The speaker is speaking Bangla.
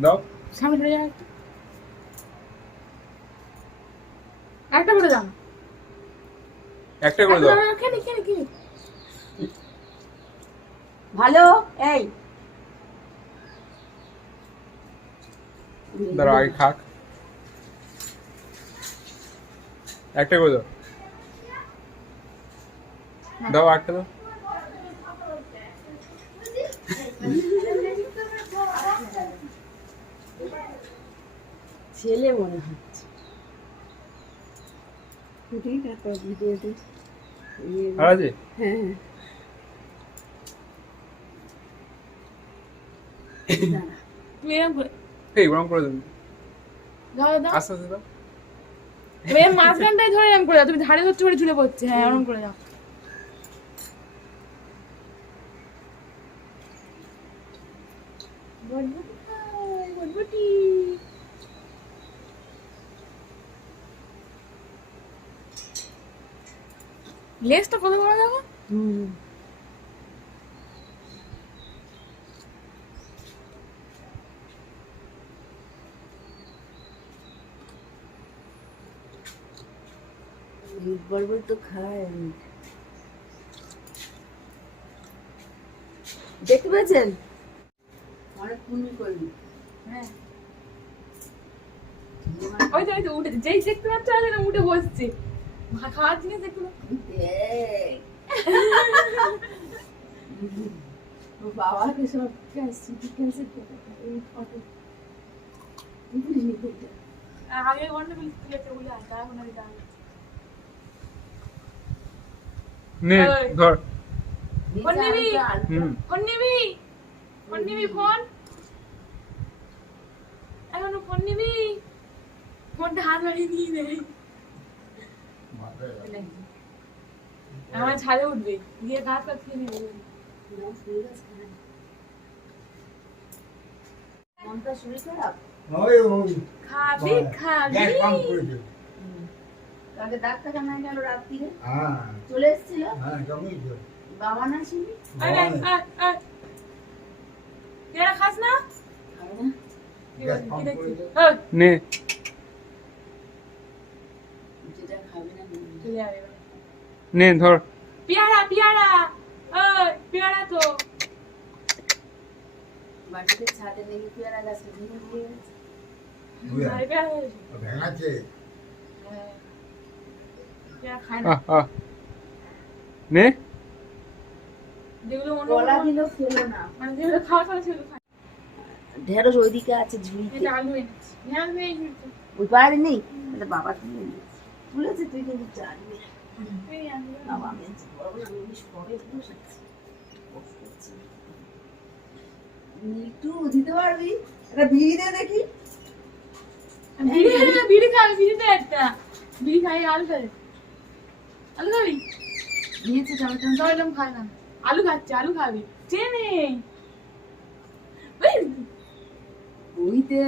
দাও সামনে সরে যা একটা করে দাও একটা করে দাও খেয়ে নি ভালো এই দাঁড়াও আগে খাক একটা করে দাও দাও একটা দাও ছেলে মনে হচ্ছে ঠিক আছে ভিডিওতে আছে হ্যাঁ তুমি এরকম করে এই গরম করে দেবো দাও আস্তে আস্তে দাও তুমি মাঝখানটাই ধরে এরকম করে দাও তুমি ধারে ধরতে পারে ঝুলে পড়ছে হ্যাঁ এরকম করে দাও বটবটি লেজটা কত বড় দেখো বরবর তো খায় দেখতে পেয়েছেন অনেক পুণ্য করবি হ্যাঁ ওই তো উঠে যেই দেখতে পাচ্ছ না উঠে বসছে খাওয়ার জিনিস দেখতে বাবাকে সব ক্যান্সেল আগে গন্ডগোল তুলেছে বলে আর তার মনে হয় নে ধর ফোন নিবি ফোন এখনো ফোন নিবি ফোনটা হাত বাড়িয়ে নিয়ে নেই আমার ছাদে উঠবে গিয়ে ঘাস কাট খেয়ে নেবে মনটা শরীর খারাপ খাবি আগে ডাক্তার খানায় গেল রাত্রিরে চলে এসেছিল বাবা না শুনি খাস না খাবে না নে যেটা খাবে না নে ধর পিয়ারা পিয়ারা তো বাড়িতে ছাদে লেগে পেয়ারা গাছ ভেঙে দিয়ে গেছে নে যেগুলো কলা দিলেও খেলো না মানে যেগুলো খাওয়া সেগুলো খায় ঢেঁড়স ওইদিকে আছে ঝুড়িতে আলু এনেছি আলু এনেছি ওই পাহাড়ে নেই বাবা তুলে তুলেছে তুই কিন্তু জানবি বাবা আমি বড় বড় জিনিস পরে একটু দিতে পারবি একটা বিড়ি দে দেখি বিড়ি খাবি বিড়ি দে একটা বিড়ি খাই আলু খাই আলু খাবি নিয়েছে টমেটো খায় না আলু খাচ্ছে আলু খাবি চেনে ওইতে